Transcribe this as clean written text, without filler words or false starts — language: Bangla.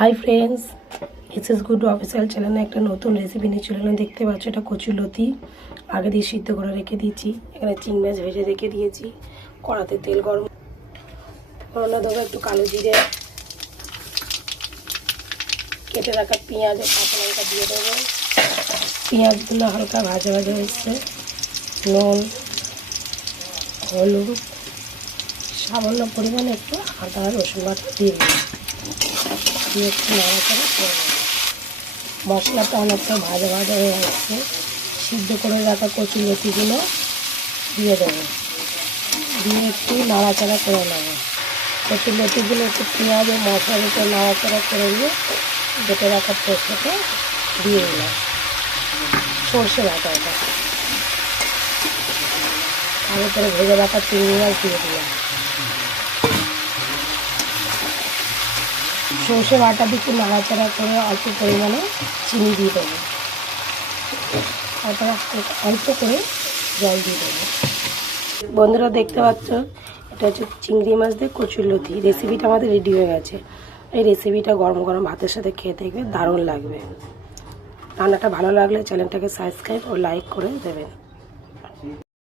Hi friends, it's good official চ্যানেলে একটা নতুন রেসিপি নিয়ে চলে এলাম। দেখতে পাচ্ছ এটা কচুরলতি আগে দিয়ে সিদ্ধ করে রেখে দিয়েছি। এখানে চিংড়ি মাছ ভেজে রেখে দিয়েছি। কড়াতে তেল গরম ফোড়নে দেবো একটু কালো জিরে, কেটে রাখা পেঁয়াজ ও কাঁচা লঙ্কা দিয়ে দেবো। পেঁয়াজগুলো হালকা ভাজা ভাজা হচ্ছে। নুন, হলুদ, সামান্য পরিমাণে একটু আদা রসুন বাটা দিয়ে দেবো। দিয়ে একটু নাড়াচাড়া করে নেব। মশলাটা অনেকটা ভাজা ভাজা হয়ে আসছে। সিদ্ধ করে রাখা কচুরলতিগুলো দিয়ে দেবো। দিয়ে একটু নাড়াচাড়া করে নেব। কচুরলতিগুলো একটু পেঁয়াজ ও মশলার উপর নাড়াচাড়া করে নিয়ে বেটে রাখা পেস্টটাকে দিয়ে দিলাম। সর্ষে বাটা এটা তার উপরে ভেজে রাখা চিংড়ি মাছ দিয়ে দিলাম। সর্ষে বাটা দিয়ে নাড়াচাড়া করে অল্প পরিমাণে চিনি দিয়ে দেবো। তারপর অল্প করে জল দিয়ে দেবো। বন্ধুরা দেখতে পাচ্ছ এটা হচ্ছে চিংড়ি মাছ দিয়ে কচুরলতি। রেসিপিটা আমাদের রেডি হয়ে গেছে। এই রেসিপিটা গরম গরম ভাতের সাথে খেয়ে দেখবে, দারুণ লাগবে। রান্নাটা ভালো লাগলে চ্যানেলটাকে সাবস্ক্রাইব ও লাইক করে দেবেন।